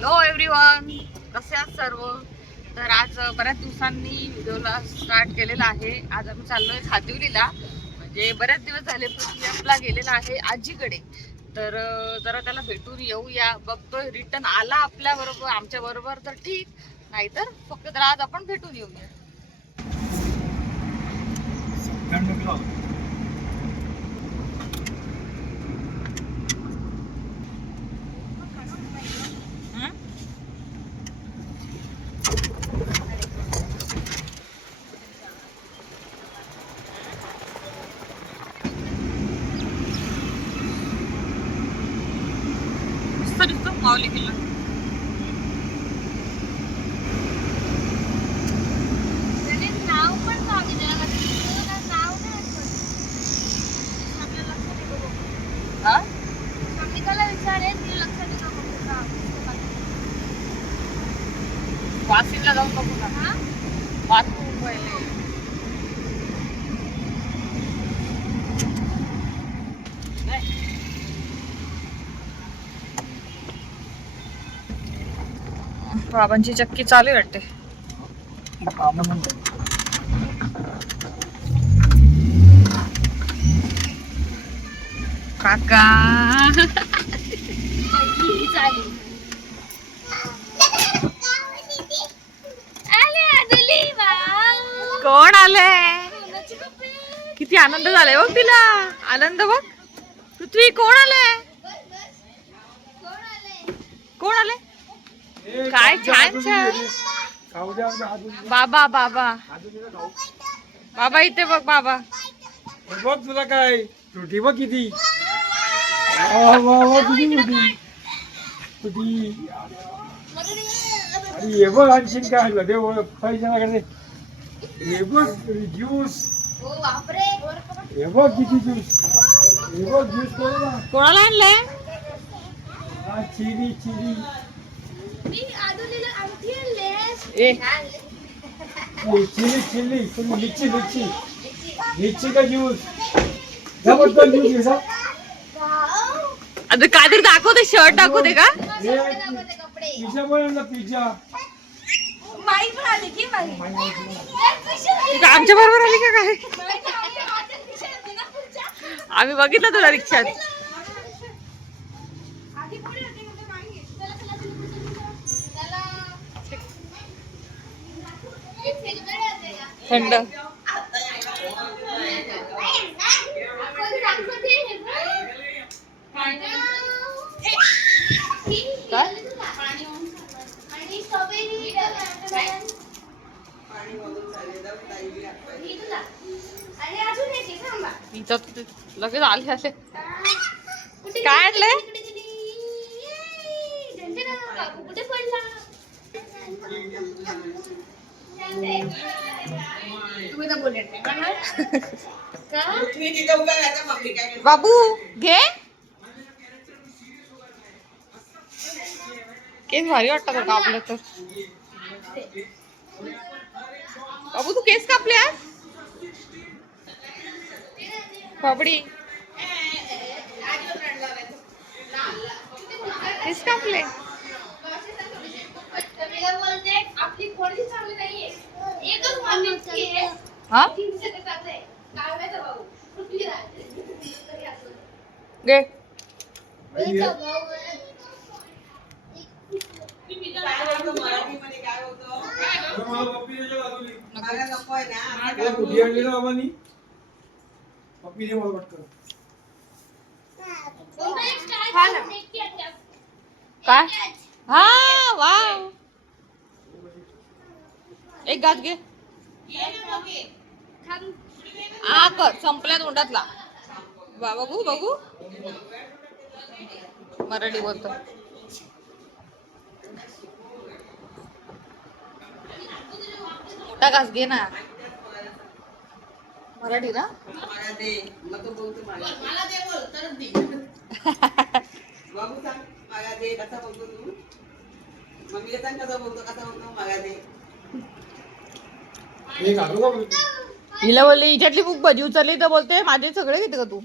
Hello everyone, कसे आहात सर्व. तर आज बऱ्याच दिवसांनी व्हिडिओला स्टार्ट केलेला आहे. आज आम्ही चाललोय खादिवलीला. म्हणजे बरेच दिवस झाले पृथ्वीला गेलेला आहे आजीकडे. तर जरा त्याला भेटून येऊया. बघतोय रिटर्न आला आपल्या बरोबर, आमच्या बरोबर तर ठीक, नाहीतर फक्त जरा आज आपण भेटून येऊया. माऊली किल्ला वाशीला जाऊन बघू ना. बाथरूम पहिले बाबांची चक्की चालू वाटते. काका कोण आले? किती आनंद झालाय बघ तिला. आनंद बघ. पृथ्वी कोण आले? कोण आले? काय छान छान. बाबा बाबा बाबा इथे बघ. बाबा बघ तुला काय रोटी बघ किती. हे बघ आणखीन काय आणलं देव पैशाकडे. हे बघ ज्यूस. हे बघ किती ज्यूस. हे बघ ज्यूस कोणाला आणलंय? चिली चिली चिली चिली लिची लिची लिची का ज्यूस. जबरदस्त ज्यूस आहे. आता काहीतरी दाखवते. शर्ट दाखवते का? पिझ्झा बनवला पिझ्झा. आमच्या बरोबर आली का काय? आम्ही बघितलं तुला रिक्षात. थंड लगेच आले असे. काय आणलंय? बाबू घे. केस भारी वाटत का कापलं तर? बाबू तू केस कापले आज? बाबडी केस कापले. हा घे. काय? हा वाव. एक घास घे. आ कर संपल्या तोंडातला. बघू बघू मराठी बोलतो. मोठा घास घे ना. मराठी ना. हिला बोलले हिच्यातली बुक भजी उचलली तर बोलते माझे सगळे घेते का तू?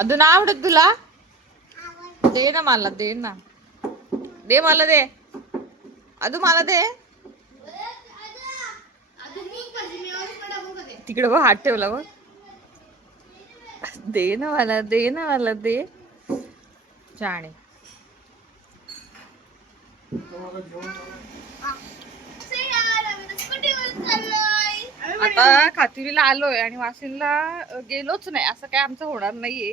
अजून आवडत तुला? दे ना मला, दे ना, दे मला, दे अजून मला दे. तिकडे बघ हात ठेवला बघ. दे ना मला, दे ना मला, दे. छान आहे. आता खातिरीला आलोय आणि वाशिमला गेलोच नाही असं काय आमचं होणार नाहीये.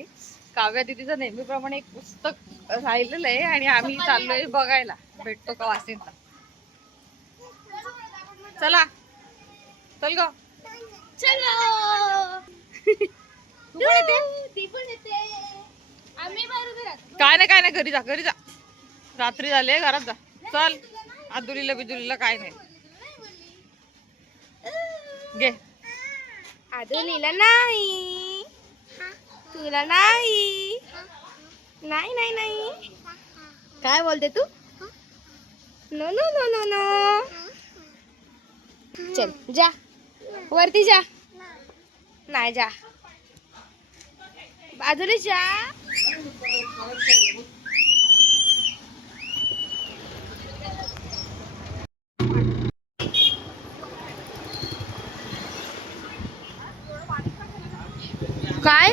काव्या दीदीचं नेहमीप्रमाणे एक पुस्तक राहिलेलं आहे आणि आम्ही चाललोय बघायला भेटतो का वाशिमला. चला चल ग. काय नाही, काय नाही, घरी जा, घरी जा. रात्री झाले, घरात जा. चल आदुलीला बिदुलीला काय नाही. घे. आदुलीला नाही, तुला नाही, नाही नाही नाही. काय बोलते तू? No no no no no. चल जा वरती जा. नाही जा बाजूला जा. काय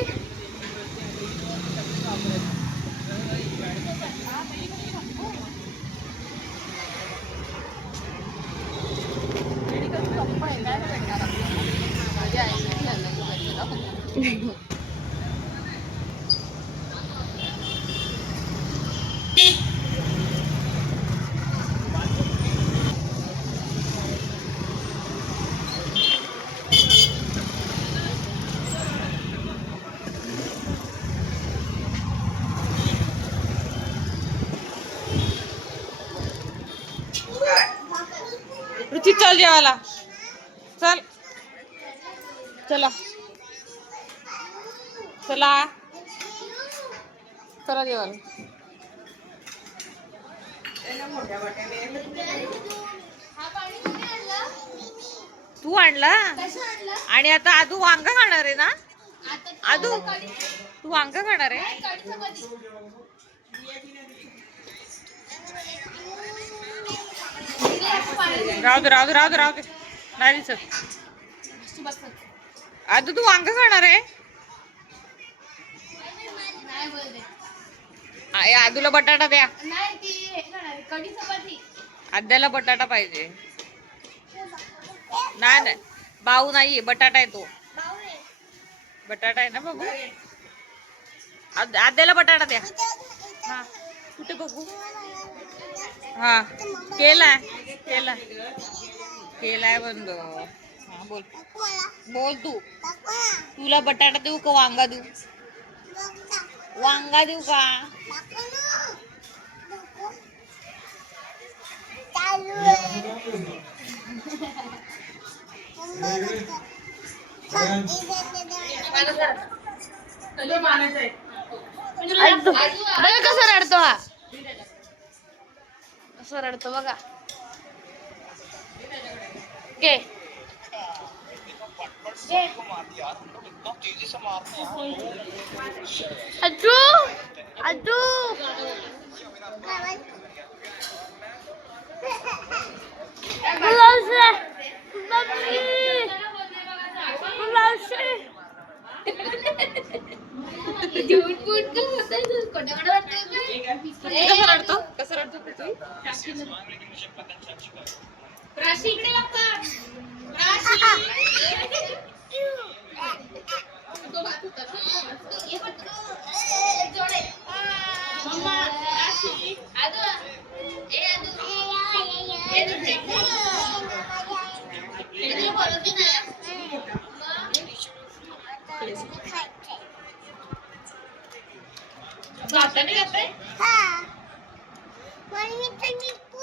रुची चल जेवायला. चल चला चला चला जेवायला. तू आणला आणि आता आदू वांग खाणार आहे ना? आदू तू वांग खाणार आहे? राहू दे, राहू दे, राहू दे, राहू दे. नाही दिसत. आदू तू वांग खाणार आहे? आदूला बटाटा द्या. आद्याला बटाटा पाहिजे. नाही नाही भाऊ नाहीये, बटाटा आहे तो. बटाटा आहे ना बाबू. आद्याला बटाटा द्या. हा कुठे बघू? हा केलाय, केला केलाय बंद. हा बोल, बोल तू. तुला बटाटा देऊ का वांगा देऊ? वांगा देऊ का? बघा कसं रडतो हा. कसं रडतो बघा. घे अज्जू अज्जू. कसं रडतो? कसं रडतो पृथ्वी?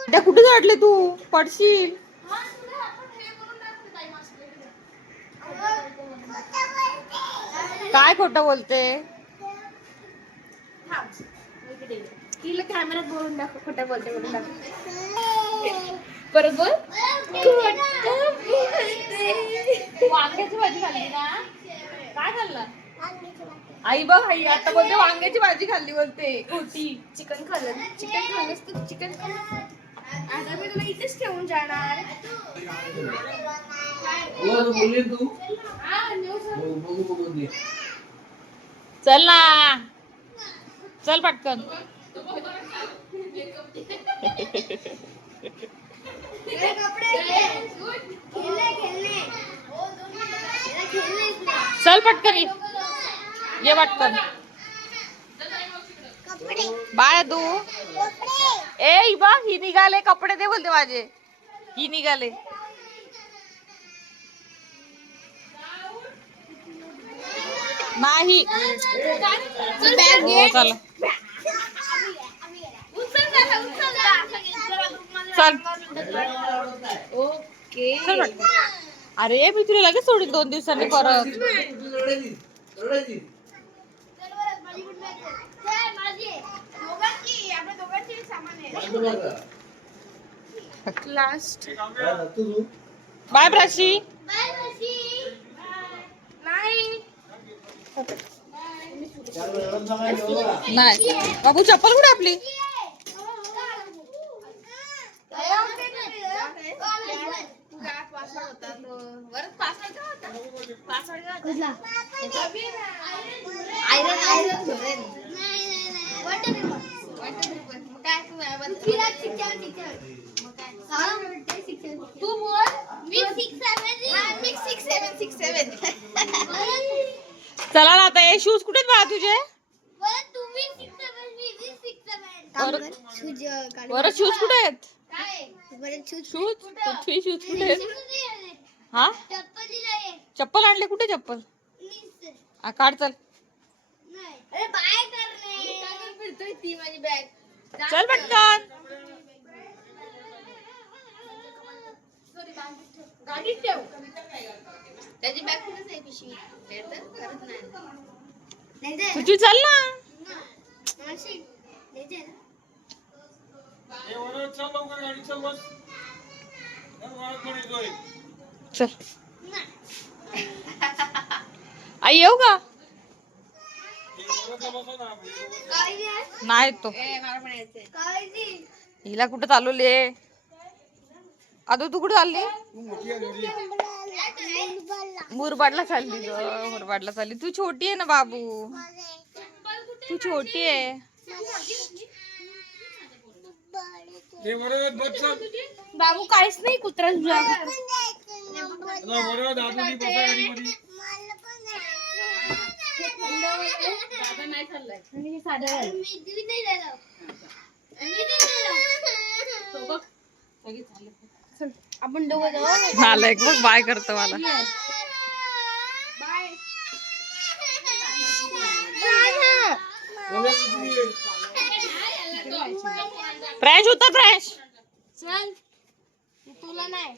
त्या कुठे झाडले तू? पडशील. काय खोटं बोलते? तिला कॅमेरात बोलून दाखव. खोटं बोलते बोलून दाखव. परत बोल. वांग्याची भाजी खाल्ली ना? काय खाल्लं? आई बघ आई आता बोलते वांग्याची भाजी खाल्ली बोलते खोटी. चिकन खाल्लंस तू चिकन खाल्लं. आता मी तुला इथेच ठेवून जाणार. चल ना चल पटकन. चल पटकन ये पटकन. बाय तू ए बा ही निघाले कपडे दे बोलते माझे. ही निघाले नाही. हो चल चल ओके. चल पटकन. अरे मी तुला लगेच सोडील 2 दिवसांनी परत. Last bye Prachi. नाही बाबू चप्पल कुठे आपली. तू बोल. मी 6 7 चला ना आता हे शूज कुठे बाळा तुझे. बरं शूज कुठे आहेत. शूज तुझे शूज कुठे आहेत. हा चप्पल आणले कुठे चप्पल. हा काढ चल. फिरतोय ती माझी बॅग. चल पटकन. गाडीत ठेव. त्याची बॅग कुठेच आहे पिशवी. करत नाही. तुझी चल ना. चल आई येऊ का. नाही तो हिला कुठं चालवले. अदू तू कुठे चालली. मुरबाडला चालली ग. मुरबाडला चालली. तू छोटी आहे ना बाबू. तू छोटी आहे. बाबू काहीच नाही. कुत्रा तुझा. आपण दोघं जाऊ. नालायक बघ बाय करतो मला. फ्रेश होता फ्रेश. चल तुला नाही.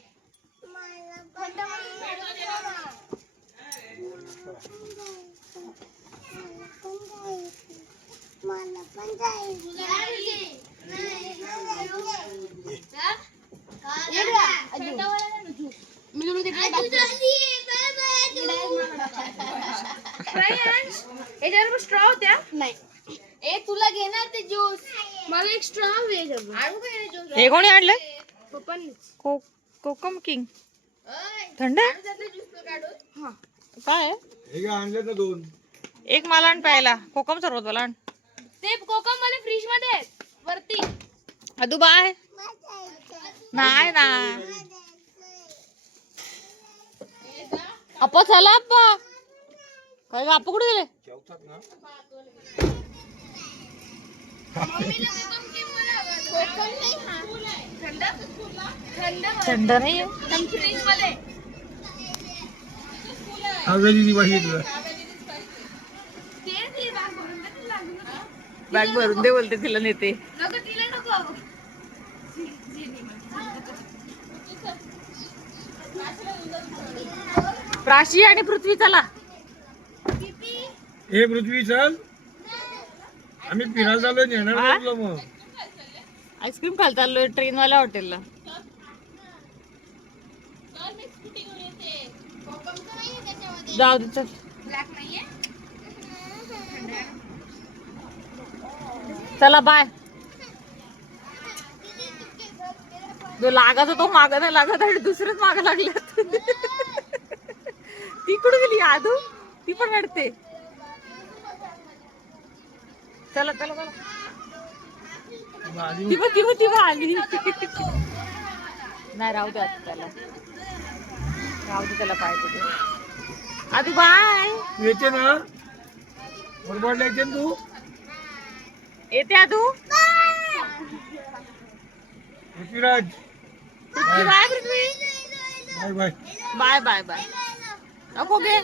मी तुला याच्यावर स्ट्रॉ होत्या. नाही ए तुला घेणार ते ज्यूस. मला एक स्ट्रॉ ज्यूस. हे कोणी आणलं. पप्पांनीच. कोकम किंग थंड आहे? हा काय आणले तर 2. एक मला आण प्यायला. कोकम सरबत मला आण. ते कोकम मध्ये फ्रीज मध्ये आहेत वरती. अदू बाय. नाही ना अप्पा चला अप्पा. काय ग अप्पा कुठे गेले. थंड नाही फ्रीज मध्ये. बॅग भरून दे बोलते तिला नेते. नको तिला नको. प्राची आणि पृथ्वी चला. हे पृथ्वी चल. आम्ही फिरायला चाललो. नेणार मग आईस्क्रीम खायला चाललोय ट्रेन वाल्या हॉटेलला. जाऊ दे चल. ब्लॅक नाहीये. चला बाय. जो लागत तो माग नाही लागत आणि दुसरेच माग लागल्यात. ती कुठे गेली आदू? ती पण रडते. चला चला चला. ती पण आली. नाही राहू द्या त्याला. राहू दे त्याला पाहिजे. आदू बाय. येते ना बरोबर येते ना तू. येते Adu. Prithviraj bye Prithvi. Bye bye. Bye bye bye. नको गे.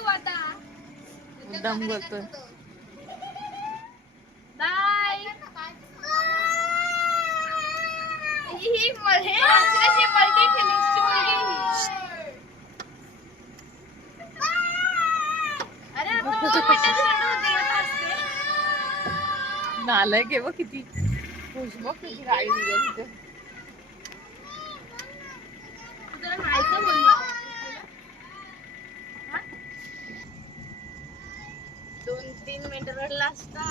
मुद्दाम बोलतोय. बाय. ही मल्टी फिलिंग्सची मुलगी ही. अरे आता 2 मिनिटात रडू असते. नालायक आहे बघ किती. खुश बघ किती गाडी निघाली तिथे. तुला खायचं बोललो. 2-3 मिनिटं रडला असता.